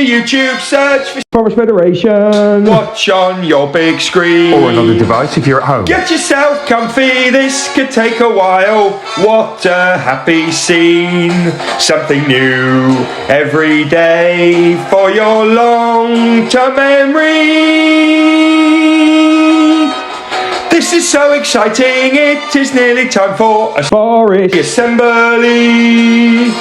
your YouTube, search for Forest Federation. watch on your big screen. Or another device if you're at home. Get yourself comfy, this could take a while. What a happy scene. Something new every day for your long-term memory. This is so exciting, it is nearly time for a Forest assembly.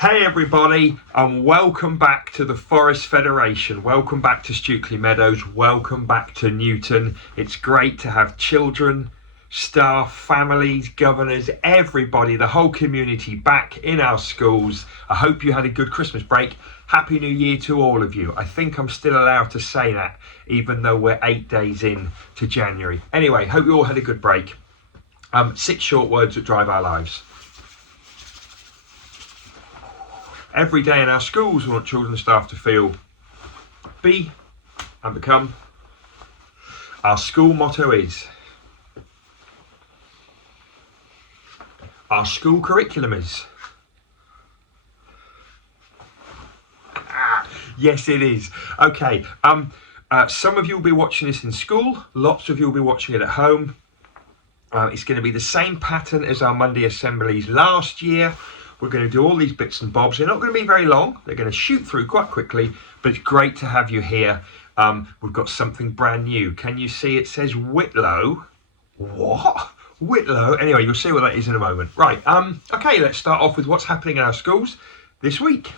Hey everybody, and welcome back to the Forest Federation. Welcome back to Stukeley Meadows. Welcome back to Newton. It's great to have children, staff, families, governors, everybody, the whole community back in our schools. I hope you had a good Christmas break. Happy New Year to all of you. I think I'm still allowed to say that, even though we're 8 days in to January. Anyway, hope you all had a good break. 6 short words that drive our lives. Every day in our schools, we want children and staff to feel, be and become. Our school motto is. Our school curriculum is. Yes, it is. Okay. Some of you will be watching this in school. Lots of you will be watching it at home. It's going to be the same pattern as our Monday assemblies last year. We're going to do all these bits and bobs. They're not going to be very long. They're going to shoot through quite quickly, but it's great to have you here. We've got something brand new. Can you see it says Whitlow? What? Whitlow? Anyway, you'll see what that is in a moment. Right, okay, let's start off with what's happening in our schools this week.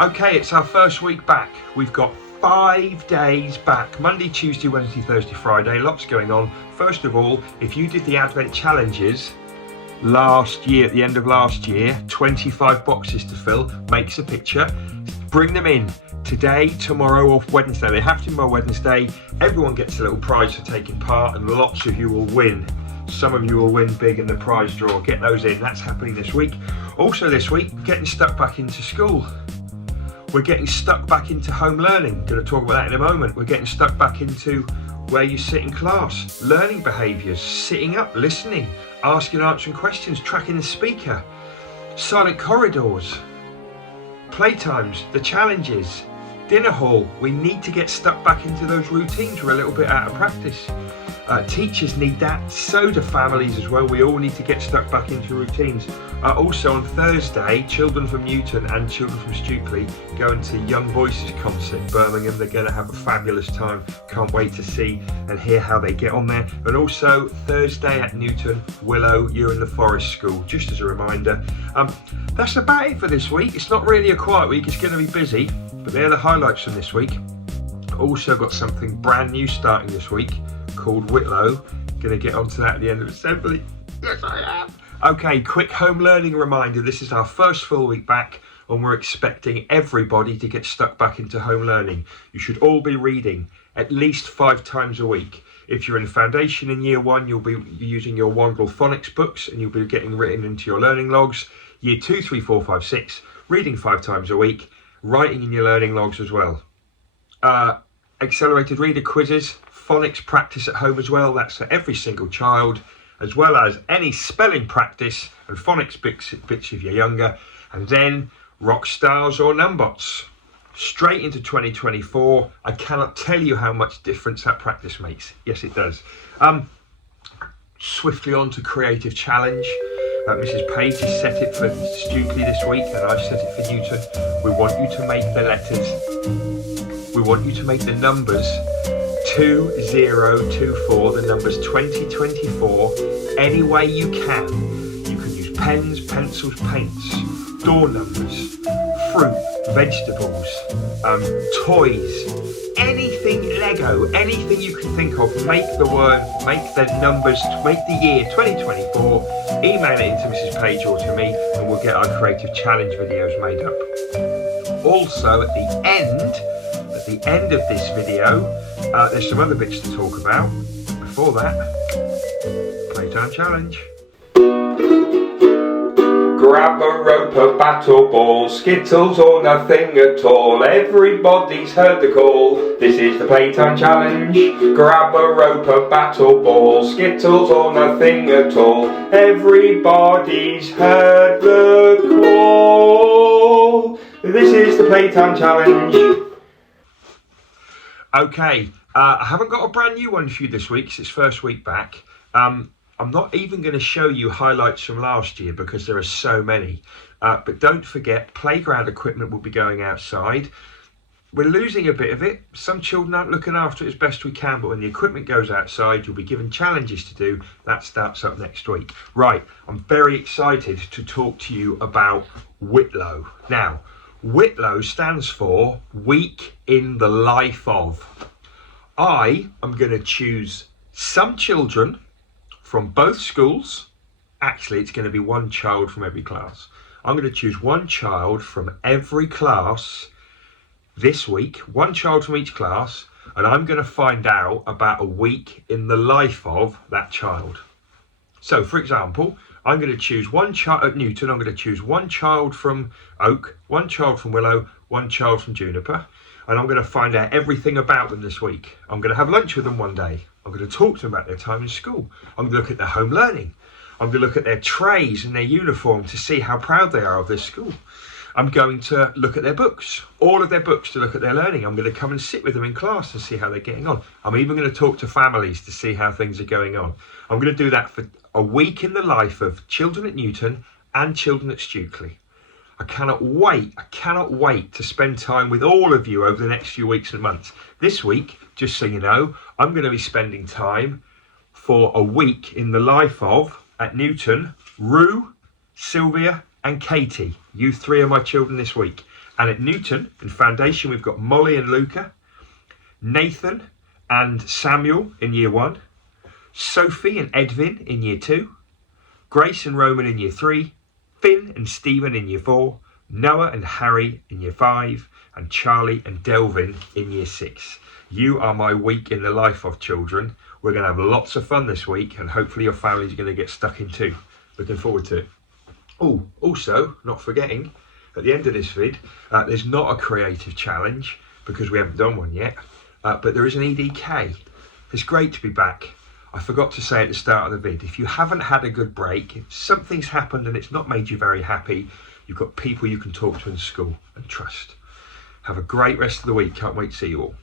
Okay, it's our first week back. We've got 5 days back. Monday, Tuesday, Wednesday, Thursday, Friday. Lots going on. First of all, if you did the Advent challenges last year, at the end of last year, 25 boxes to fill, makes a picture. Bring them in today, tomorrow or Wednesday. They have to be by Wednesday. Everyone gets a little prize for taking part and lots of you will win. Some of you will win big in the prize draw. Get those in. That's happening this week. Also this week, getting stuck back into school. We're getting stuck back into home learning. Going to talk about that in a moment. We're getting stuck back into where you sit in class, learning behaviours, sitting up, listening, asking and answering questions, tracking the speaker, silent corridors, playtimes, the challenges, dinner hall. We need to get stuck back into those routines. We're a little bit out of practice. Teachers need that, so do families as well. We all need to get stuck back into routines. Also on Thursday, children from Newton and children from Stukeley going to Young Voices concert in Birmingham. They're going to have a fabulous time. Can't wait to see and hear how they get on there. And also Thursday at Newton, Willow, you're in the Forest School, just as a reminder. That's about it for this week. It's not really a quiet week, it's going to be busy, but they're the highlights from this week. Also got something brand new starting this week called Whitlow. Going to get onto that at the end of assembly. Yes, I am. Okay, quick home learning reminder. This is our first full week back and we're expecting everybody to get stuck back into home learning. You should all be reading at least 5 times a week. If you're in foundation in year 1, you'll be using your Wandle phonics books and you'll be getting written into your learning logs. Year 2, 3, 4, 5, 6, reading 5 times a week, writing in your learning logs as well. Accelerated reader quizzes, phonics practice at home as well. That's for every single child, as well as any spelling practice and phonics bits if you're younger. And then rock stars or numbots. Straight into 2024. I cannot tell you how much difference that practice makes. Yes, it does. Swiftly on to creative challenge. Mrs. Page has set it for Stukeley this week and I've set it for Newton. We want you to make the letters. We want you to make the numbers 2024, the numbers 2024, any way you can. You can use pens, pencils, paints, door numbers, fruit, vegetables, toys, anything Lego, anything you can think of. Make the word, make the numbers, make the year 2024, email it into Mrs. Page or to me and we'll get our creative challenge videos made up. Also at the the end of this video. There's some other bits to talk about. Before that, Playtime Challenge. Grab a rope, a battle ball, Skittles or nothing at all. Everybody's heard the call. This is the Playtime Challenge. Grab a rope, a battle ball, Skittles or nothing at all. Everybody's heard the call. This is the Playtime Challenge. Okay, I haven't got a brand new one for you this week because it's first week back. I'm not even going to show you highlights from last year because there are so many. But don't forget, playground equipment will be going outside. We're losing a bit of it. Some children aren't looking after it as best we can, but when the equipment goes outside, you'll be given challenges to do. That starts up next week. Right, I'm very excited to talk to you about Whitlow. Now, Whitlow stands for Week in the Life of. I am going to choose some children from both schools. Actually, it's going to be one child from every class. I'm going to choose one child from every class this week, one child from each class, and I'm going to find out about a week in the life of that child. So, for example, I'm going to choose one child at Newton. I'm going to choose one child from Oak, one child from Willow, one child from Juniper, and I'm going to find out everything about them this week. I'm going to have lunch with them one day. I'm going to talk to them about their time in school. I'm going to look at their home learning. I'm going to look at their trays and their uniform to see how proud they are of their school. I'm going to look at their books, all of their books, to look at their learning. I'm going to come and sit with them in class and see how they're getting on. I'm even going to talk to families to see how things are going on. I'm going to do that for a week in the life of children at Newton and children at Stukely. I cannot wait to spend time with all of you over the next few weeks and months. This week, just so you know, I'm going to be spending time for a week in the life of, at Newton, Rue, Sylvia and Katie. You three are my children this week. And at Newton, in Foundation, we've got Molly and Luca, Nathan and Samuel in year 1, Sophie and Edvin in year 2, Grace and Roman in year 3, Finn and Stephen in year 4, Noah and Harry in year 5, and Charlie and Delvin in year 6. You are my week in the life of children. We're going to have lots of fun this week, and hopefully your families are going to get stuck in too. Looking forward to it. Oh, also, not forgetting, at the end of this vid, there's not a creative challenge because we haven't done one yet, but there is an EDK. It's great to be back. I forgot to say at the start of the vid, if you haven't had a good break, if something's happened and it's not made you very happy, you've got people you can talk to in school and trust. Have a great rest of the week. Can't wait to see you all.